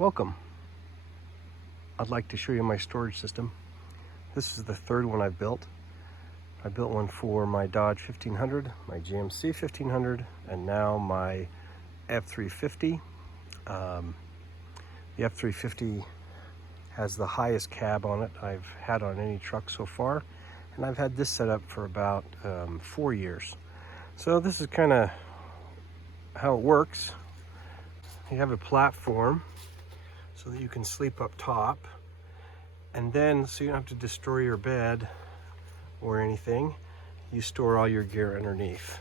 Welcome. I'd like to show you my storage system. This is the third one I've built. I built one for my Dodge 1500, my GMC 1500, and now my F350. The F350 has the highest cab on it I've had on any truck so far, and I've had this set up for about 4 years. So this is kind of how it works. You have a platform so that you can sleep up top, and then so you don't have to destroy your bed or anything, you store all your gear underneath.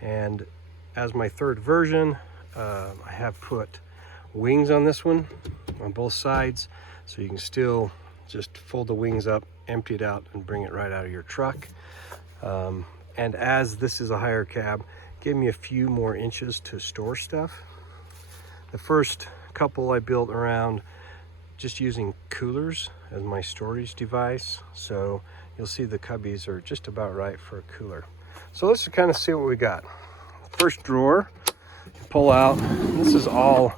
And as my third version, I have put wings on this one on both sides, so you can still just fold the wings up, empty it out, and bring it right out of your truck. And as this is a higher cab, it gave me a few more inches to store stuff. The first couple I built around just using coolers as my storage device, so you'll see the cubbies are just about right for a cooler. So let's kind of see what we got. First drawer, pull out. This is all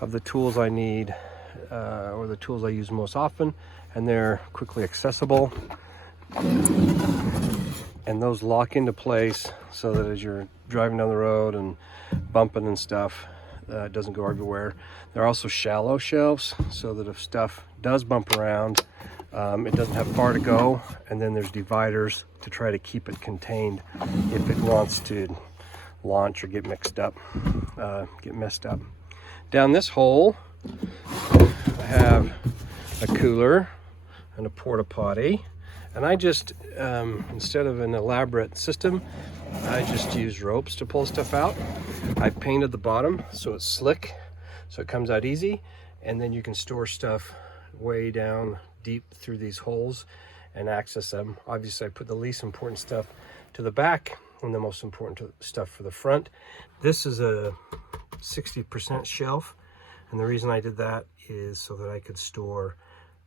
of the tools I need, or the tools I use most often, and they're quickly accessible. And those lock into place so that as you're driving down the road and bumping and stuff, it doesn't go everywhere. They're also shallow shelves so that if stuff does bump around, it doesn't have far to go. And then there's dividers to try to keep it contained if it wants to launch or get messed up. Down this hole, I have a cooler and a porta-potty. And I just, instead of an elaborate system, I just use ropes to pull stuff out. I painted the bottom so it's slick, so it comes out easy, and then you can store stuff way down deep through these holes and access them. Obviously, I put the least important stuff to the back and the most important stuff for the front. This is a 60% shelf, and the reason I did that is so that I could store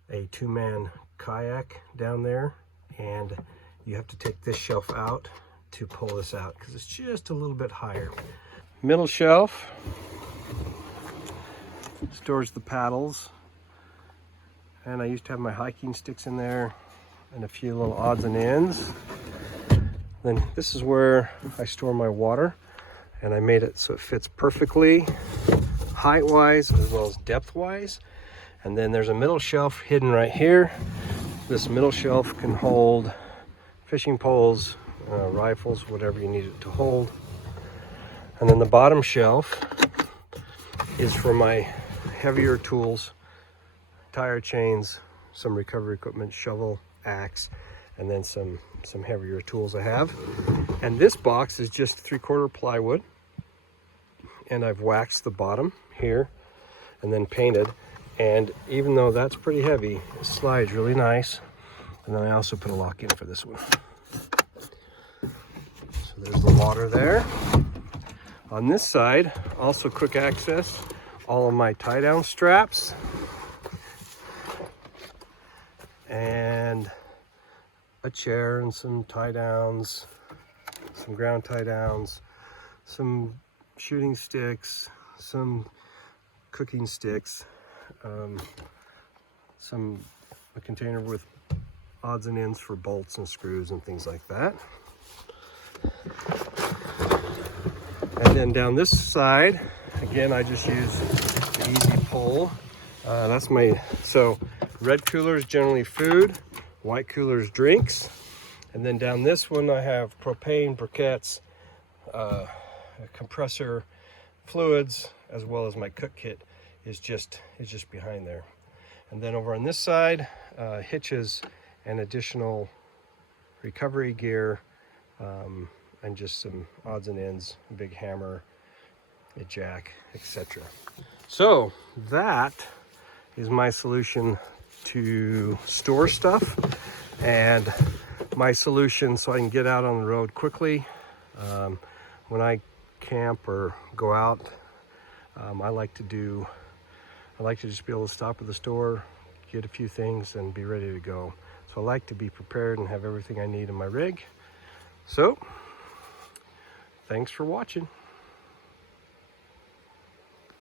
a two-man kayak down there, and you have to take this shelf out to pull this out because it's just a little bit higher. Middle shelf stores the paddles, and I used to have my hiking sticks in there and a few little odds and ends. Then this is where I store my water, and I made it so it fits perfectly height-wise as well as depth-wise. And then there's a middle shelf hidden right here. This middle shelf can hold fishing poles, rifles, whatever you need it to hold. And then the bottom shelf is for my heavier tools, tire chains, some recovery equipment, shovel, axe, and then some heavier tools I have. And this box is just 3/4 plywood, and I've waxed the bottom here and then painted. And even though that's pretty heavy, it slides really nice. And then I also put a lock in for this one. So there's the water there. On this side, also quick access, all of my tie-down straps. And a chair and some tie-downs, some ground tie-downs, some shooting sticks, some cooking sticks, a container with odds and ends for bolts and screws and things like that. And then down this side, again, I just use the easy pull. So red cooler is generally food, white cooler is drinks. And then down this one, I have propane, briquettes, a compressor, fluids, as well as my cook kit is just behind there. And then over on this side, hitches and additional recovery gear, and just some odds and ends, a big hammer, a jack, etc. So that is my solution to store stuff, and my solution so I can get out on the road quickly. When I camp or go out, I like to just be able to stop at the store, get a few things, and be ready to go. So I like to be prepared and have everything I need in my rig. So, thanks for watching.